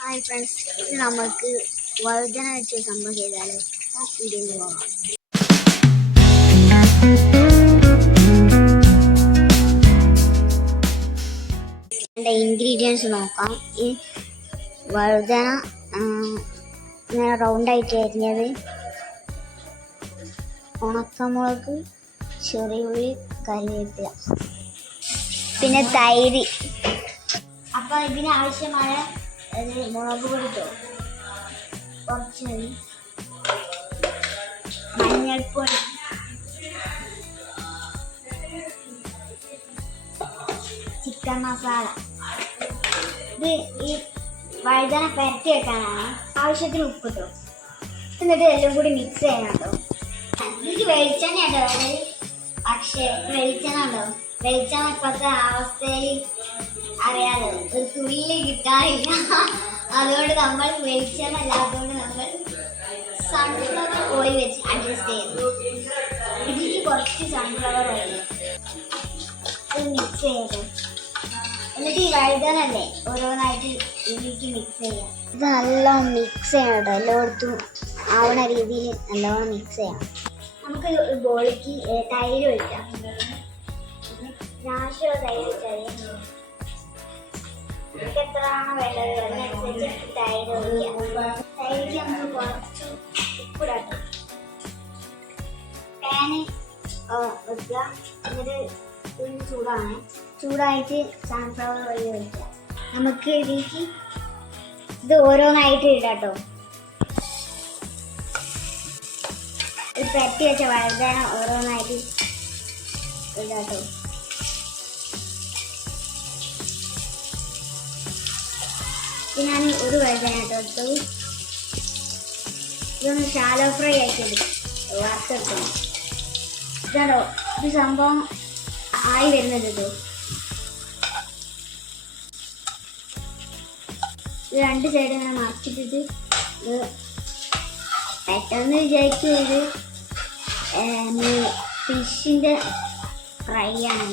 Hi friends ഇത് നമുക്ക് വഴുതന വെച്ച് സംഭവം ചെയ്താൽ വീഡിയോയിൽ പോകാം ഇൻഗ്രീഡിയൻസ് നോക്കാം. ഈ വഴുതന ഇങ്ങനെ റൗണ്ടായിട്ട് അരിഞ്ഞത് ഉണക്കമുളക് ചെറിയുള്ളി കറിവേപ്പില. പിന്നെ തൈര്. അപ്പൊ ഇതിന് ആവശ്യമായ അത് മുളക് പൊടി ഇട്ടോ. കുറച്ച് മഞ്ഞൾപ്പൊടി. ചിക്കൻ മസാല. ഇത് ഈ വഴുതന പരത്തി വെക്കാനാണ്. ആവശ്യത്തിന് ഉപ്പ് ഇട്ടോ? എന്നിട്ട് എല്ലാം കൂടി മിക്സ് ചെയ്യണം കേട്ടോ ഇത് വെളിച്ചെണ്ണ കേട്ടോ പക്ഷേ വെളിച്ചെണ്ണ ഉണ്ടോ? വെളിച്ചെണ്ണ ഇപ്പോഴത്തെ അവസ്ഥയിൽ അറിയാലോ. ഒരു തുള്ളി കിട്ടാറില്ല. അതുകൊണ്ട് നമ്മൾ അല്ലാത്തതുകൊണ്ട് നമ്മൾ സൺഫ്ലവർ ഓയിൽ വെച്ച് അഡ്ജസ്റ്റ് ചെയ്യുന്നു. ഇതിലേക്ക് കുറച്ച് സൺഫ്ലവർ ഓയിൽ മിക്സ് ചെയ്യട്ടെ. എന്നിട്ട് ഈ മിക്സ് ചെയ്യാം. മിക്സ് കേട്ടോ എല്ലായിടത്തും രീതിയിൽ നല്ലോണം മിക്സ് ചെയ്യാം. നമുക്ക് ബോളിക്ക് തൈര് ഒഴിക്കാം. എത്രയാണോ വേണ്ടത് അതിനനുസരിച്ച് തൈര് ഒഴിക്കാം തൈരിക്ക് നമുക്ക് കുറച്ച് ഉപ്പിടാം പാന് വെക്കുക എന്നിട്ട് ഇത് ചൂടാണ് ചൂടായിട്ട് സൺഫ്ലവർ ഓയിൽ ഒഴിക്കുക നമുക്ക് ഇതിലേക്ക് ഇത് ഓരോന്നായിട്ട് ഇടാട്ടോ. ഇത് പറ്റി വെച്ച വഴുതാണ് ഓരോന്നായിട്ട് ഇടാട്ടോ. ഞാൻ ഒരു വഴുതനായിട്ട് എടുത്തു. ഇതൊന്ന് ഷാലോ ഫ്രൈ ആക്കി വറുത്തെടുക്കണം. ഇതാണോ? ഇത് സംഭവം ആയി വരുന്നത് ഇത്. രണ്ട് സൈഡ് ഇങ്ങനെ മറച്ചിട്ടിട്ട് പെട്ടെന്ന് ഇത് ഫിഷിന്റെ ഫ്രൈ ആണ്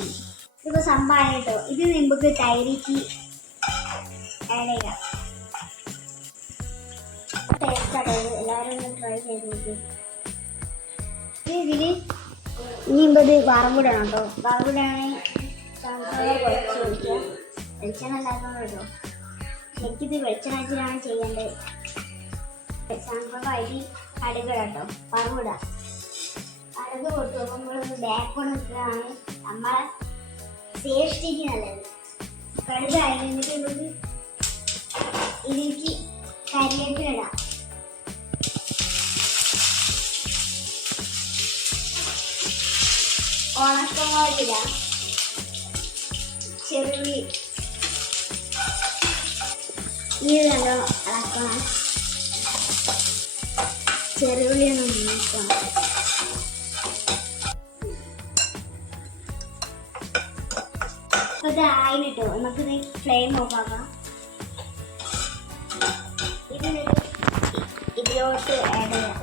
ഇതിപ്പോൾ സംഭവം കേട്ടോ. ഇത് നിമ്പക്ക് തൈരിക്ക് ആഡ് ചെയ്യാം. ടേസ്റ്റാണ് എല്ലാവരും ഒന്ന് ട്രൈ ചെയ്ത് നോക്ക് ഇതിൽ ഇനി ഇത് വറവിടണം കേട്ടോ. വറവിടാണെങ്കിൽ സൺഫ്ലവർ കുറച്ച് ഒഴിക്കുക. വെളിച്ചെണ്ണ അല്ലാത്തതുകൊണ്ട് കേട്ടോ എനിക്കിത് വെളിച്ചെണ്ണ വെച്ചിട്ടാണ് ചെയ്യേണ്ടത്. സൺഫ്ലവർ അരി കടുക് കേട്ടോ. വറവിടാം കടുക് കൊടുത്തു നമ്മളൊന്ന് ബാക്കോട് നിൽക്കുകയാണ് നമ്മളെ സേഫ്റ്റിക്ക് നല്ലത്. കടുക് അരിഞ്ഞിട്ട് നമുക്ക് ഇതിലേക്ക് കരിവേപ്പില ഇടാം ഉണക്കമുളകില്ല ചെറുള്ളി. ഇത് നല്ല ഇളക്കണം ചെറുള്ളി ഒന്ന് നമുക്ക് ഇത് ആയിട്ടോ നമുക്കിത് ഫ്ലെയിം ഓഫ് ഇതിനൊരു ഇത് ഇതിലോട്ട് ആഡ് ചെയ്യാം.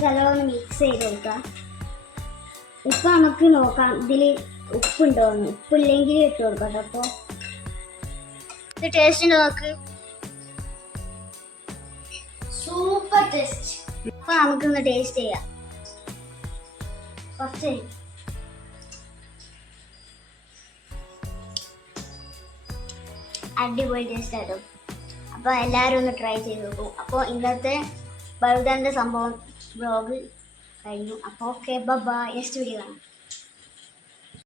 കറി നമുക്ക് മിക്സ് ചെയ്ത് കൊടുക്കാം. നമുക്ക് നോക്കാം ഇതിൽ ഉപ്പുണ്ടോന്ന് ഉപ്പില്ലെങ്കിൽ ഇട്ട് കൊടുക്കാം അപ്പോൾ ഇത് ടേസ്റ്റ് നോക്ക്. സൂപ്പർ ടേസ്റ്റ് അപ്പൊ നമുക്കൊന്ന് ടേസ്റ്റ് ചെയ്യാം. കുറച്ച്. അടിപൊളി ടേസ്റ്റ് ആയിട്ടും അപ്പോൾ എല്ലാവരും ഒന്ന് ട്രൈ ചെയ്ത് നോക്കും. അപ്പോൾ ഇന്നത്തെ ബഴുതന്റെ സംഭവം ബ്ലോഗ് കഴിഞ്ഞു. അപ്പോൾ ഓക്കെ ബൈ നെക്സ്റ്റ് വീഡിയോ കാണാം.